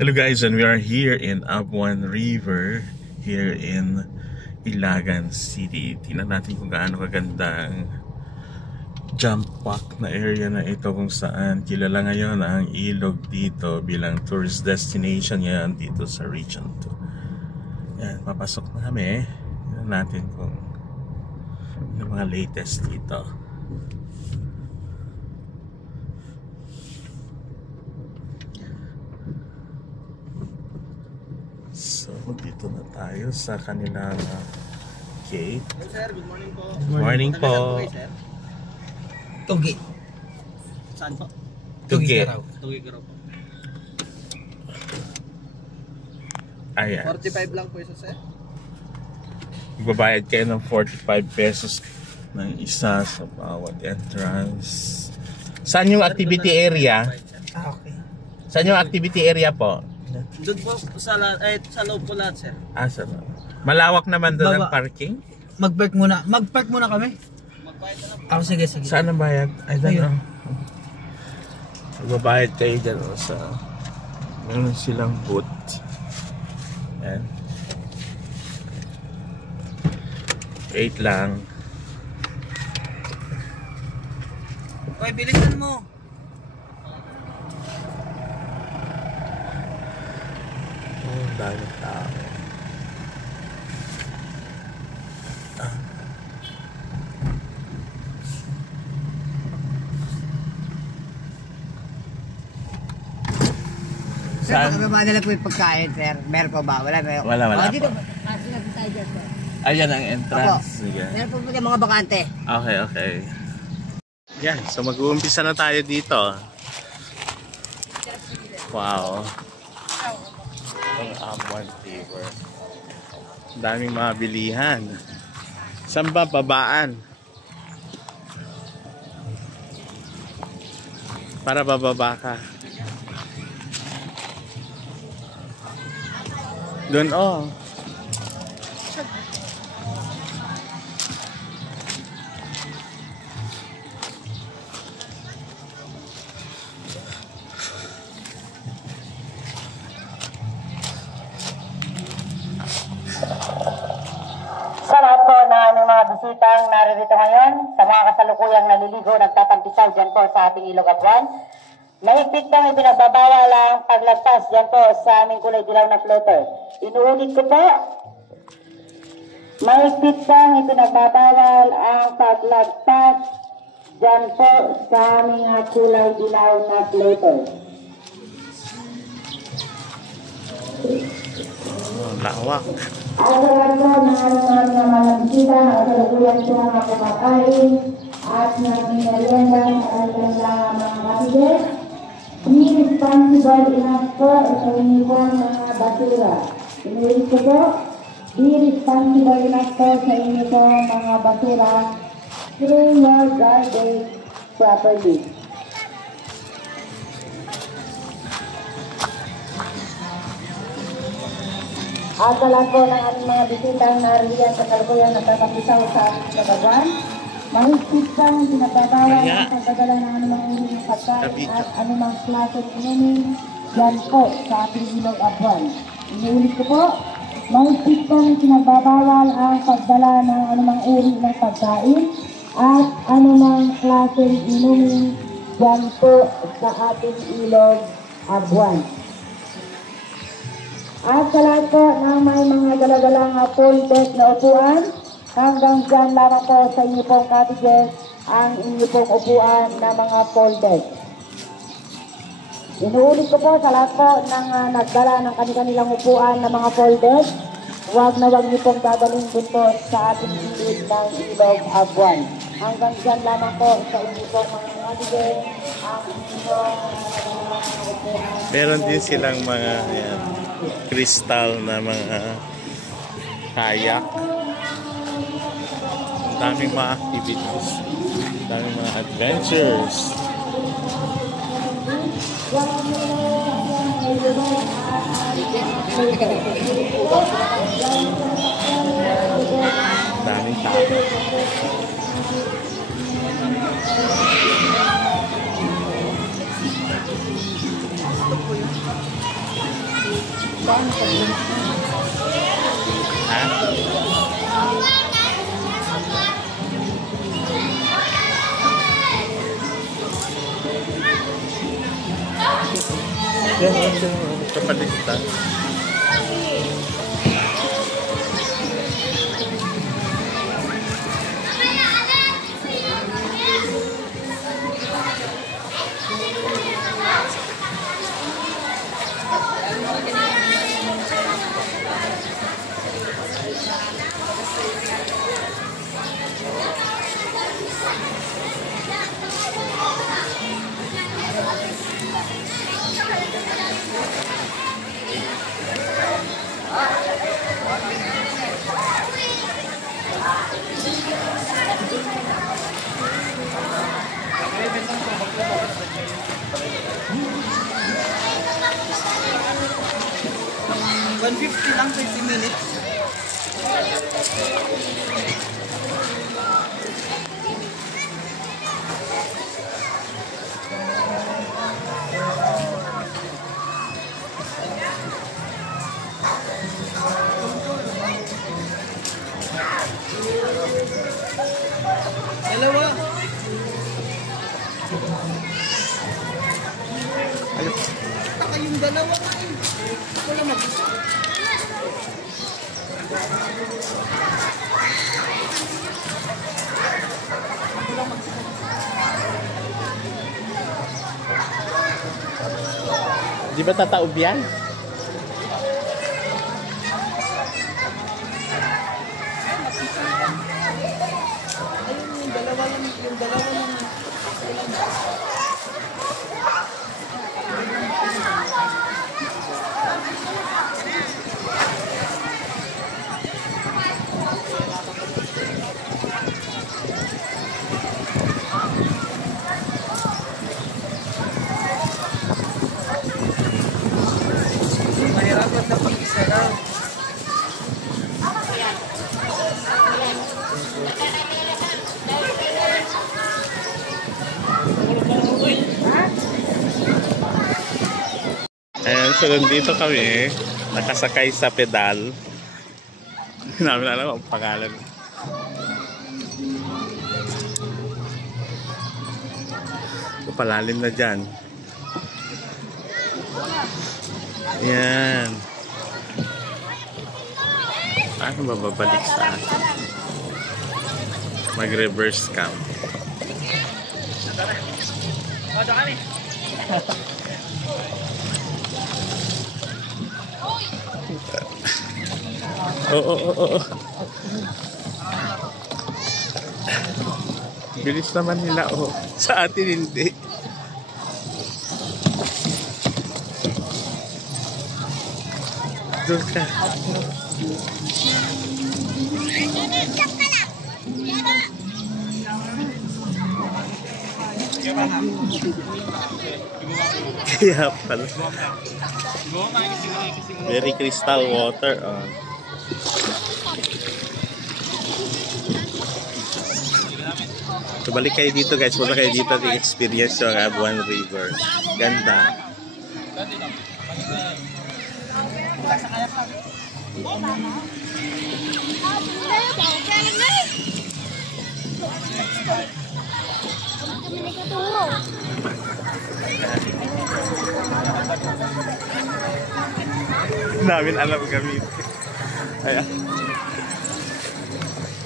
Hello guys, and we are here in Abuan River here in Ilagan City. Tingnan natin kung gaano kaganda ang jump park na area na ito, kung saan kilala ngayon ang ilog dito bilang tourist destination ngayon dito sa Region 2. Yan, papasok na kami. Tingnan natin kung ano mga latest dito. So, dito na tayo sa kanilang gate. Hello sir, good morning po. Good morning po. Tugi. Saan po? Tugi. Tugi Garaw po. Ayan. 45 lang po isa sir. Magbabayad kayo ng 45 pesos ng isa sa bawat entrance. Saan yung activity area? Okay. Saan yung activity area po? Doon po sa loob po lahat sir. Sa malawak naman doon ang Baba. parking? Mag-park muna. Mag-park muna kami. Magbayad na lang po. Sige, sige. Saan ang bayad? I don't Ayun. know. Magbabayad kayo dyan sa meron silang booth. Yan. 8 lang. Oy, bilisan mo. Oh, daming tao. Sir, pagkababa nila po yung pagkain, sir. Meron pa ba? Wala. Wala Oh, po. dito. Kasi natin tayo dyan, sir. Ayan ang entrance. Sige. Meron po yung mga bakante. Okay. Yan, so mag-uumpisa na tayo dito. Wow. Ang Abuan River. Daming mga bilihan. Saan ba babaan? Para bababa ka. Doon, oh. Sa lahat po ng aming mga bisitang naririto ngayon, sa mga kasalukuyang naliligo, nagtatampisaw dyan po sa ating Ilog Abuan, mahigpit kang ibinagbabawal ang paglagpas dyan po sa aming kulay dilaw na floater. Inuulit ko po, mahigpit kang ibinagbabawal ang paglagpas dyan po sa aming kulay dilaw na floater. Oh, lawak. At sa lahat po ng aming mga bisita, kasalukuyang sila mga kumakain at nagminalienda sa kanilang mga kapitid, be responsible enough po sa inyo po mga basura. Inulit ko po, be responsible enough po sa inyo po mga basura through your garbage properly. At sa lahat po ng aming mga bisitang nariyan sa kalukuyan na tatapisaw sa aming kabagan, mahigpit kang pinababawal ang pagdadala ng anumang uri ng pagkain at anumang klaseng inumin dyan po sa ating Ilog Abuan. Inuulit ko po, mahigpit kang pinababawal ang pagdala ng anumang uri ng pagkain at anumang klaseng inumin dyan po sa ating Ilog Abuan. At sa lahat po ng may mga daladalang full deck na upuan, hanggang dyan lamang po sa inyo pong cottages ang inyo pong upuan na mga full deck. Inuulit ko po sa lahat po ng nagdala ng kanilang upuan na mga full deck, huwag na huwag niyo pong dadalhin dun po sa ating gilid ng Ilog Abuan. Hanggang dyan lamang po sa inyo pong mga cottages ang inyo pong upuan. Meron din silang mga ayan, kristal na mga kayak. Ang daming mga activities. Ang daming mga adventures. Daming tao. Ha? Yan, kapalista. $150 lang, 50 minutes. Dalawa. Taka yung dalawa nga eh. Ako lang mag-isa. Di ba tataob yan? Ayun yung dalawa lang. Mahirapan na pag-isa lang. Ayan, so nandito kami, nakasakay sa pedal. Hindi namin alam ang pangalan. Palalim na dyan. Ayan. Paano ba babalik sa atin? Mag-reverse cam. Oo. Bilis naman nila, oh. Sa atin hindi. Doon ka. Kaya pala. Very crystal water. Oh. So balik kayo dito guys. Punta kayo dito at experience yung Abuan River. Ganda. Namin alam gamit. Ayan.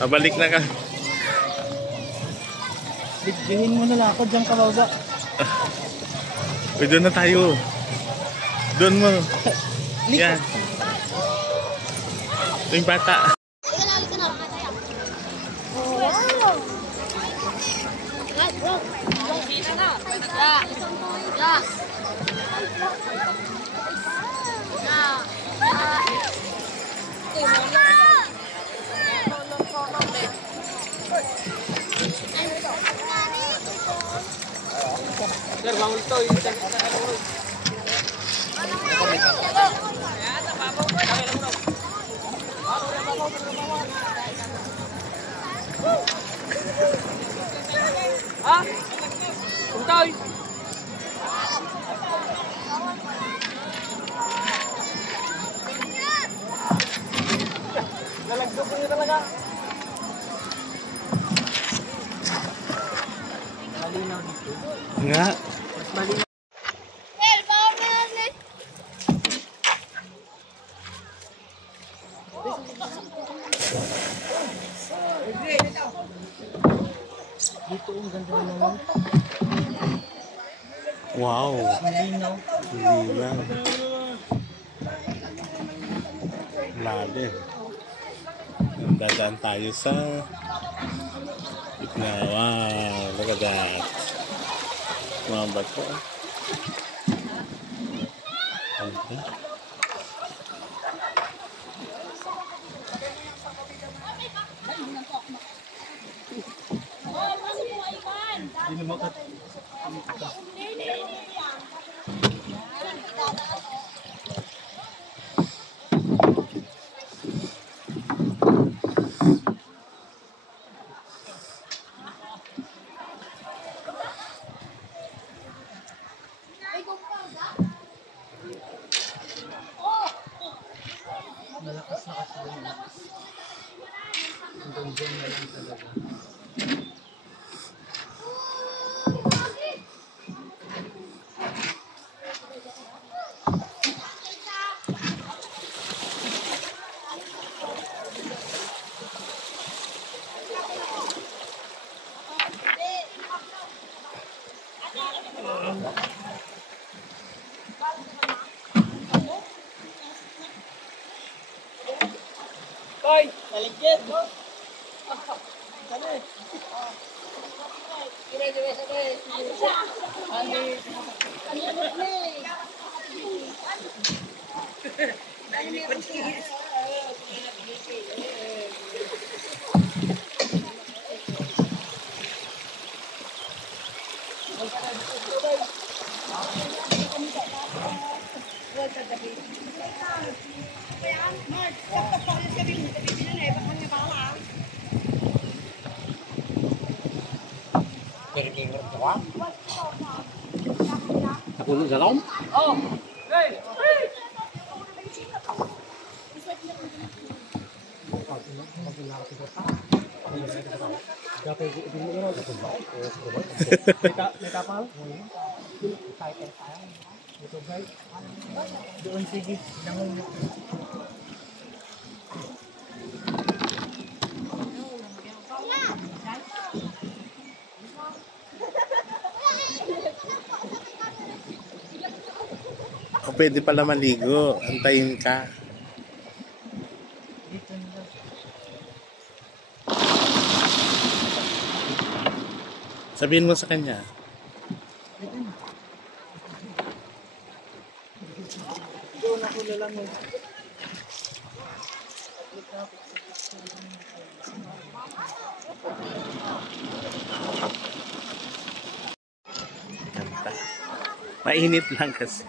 Pabalik na ka. Bigyan mo na lang ako dyan kababa. Uy, doon na tayo. Doon mo. Yan. Ito yung bata. Sir, bangun to. Ah? Untoy. talaga. Malinaw dito. Nga. Mas malinaw. Dito ang ganda naman. Wow. Malinaw. Linaw. Lalim. Dadaan tayo sa gitna. Wow. Look at that. Mga bato. Okay. Malakas na kasi yun. Hanggang dyan na lang talaga. Koy, taligid. Nakulong sa laom? Oh, hey! May kapal? Doon sige, nangon. O pwede pala maligo. Antayin ka. Sabihin mo sa kanya. Doon ako lalangon. Ganda. Mainit lang kasi.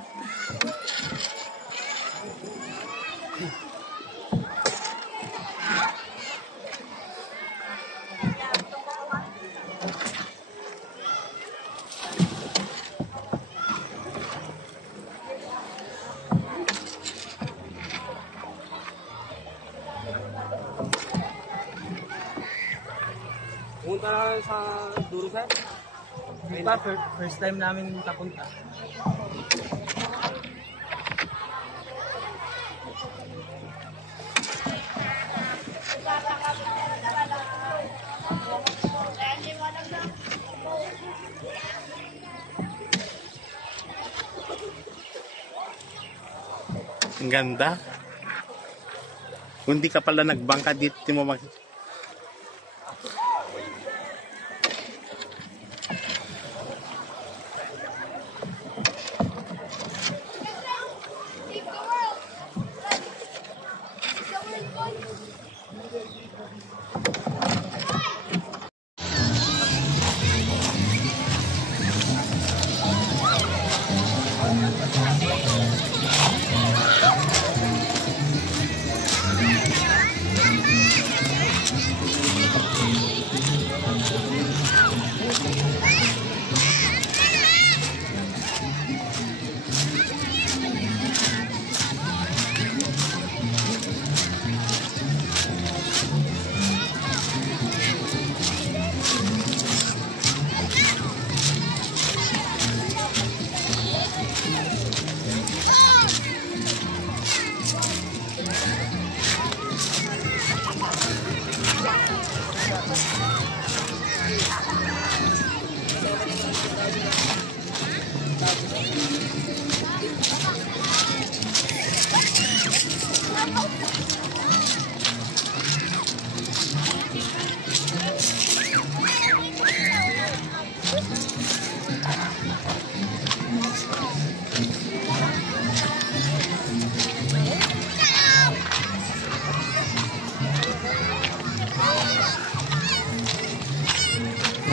Pumunta na sa Duro, sir. Di ba, first time namin napunta. Ang ganda. Kung di ka pala nagbangka dito, di mo mag...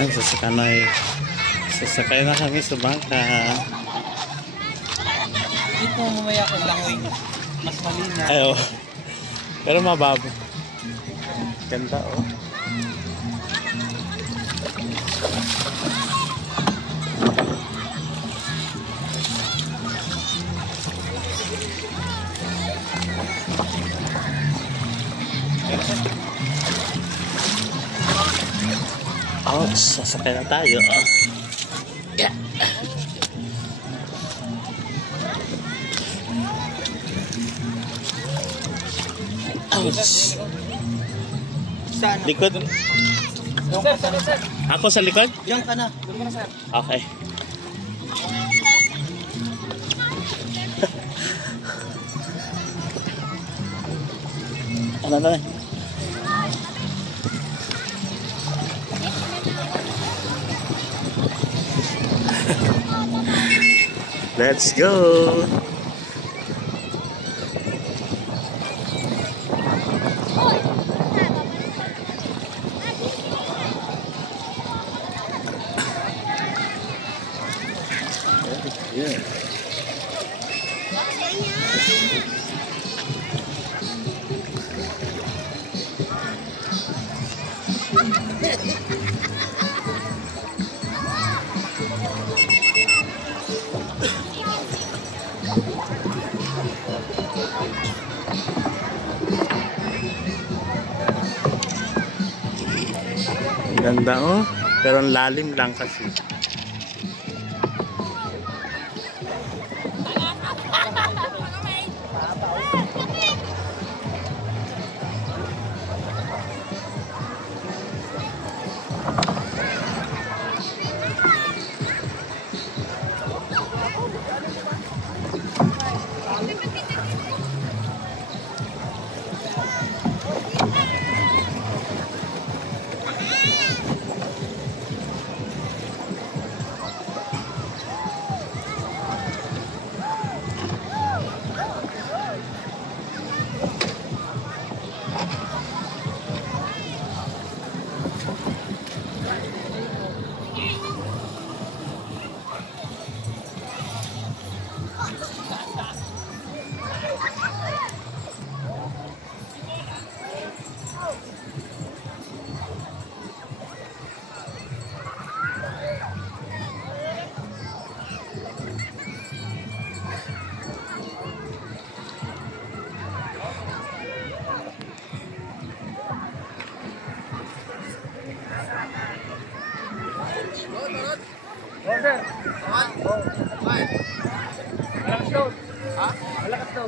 Ayan, sasakay na kami sa bangka. Dito mamaya kung langoy. Mas malina. Ay, oh. Pero mababo. Ganda, oh. Oh, sasakay na tayo. Oh. Yeah. Ouch. Saan? Likod. Sir. Ako sa likod? Diyan ka na. Doon ka na, sir. Okay. Ano? Let's go. Yeah. Ganda, oh. Pero ang lalim lang kasi. Malakas daw.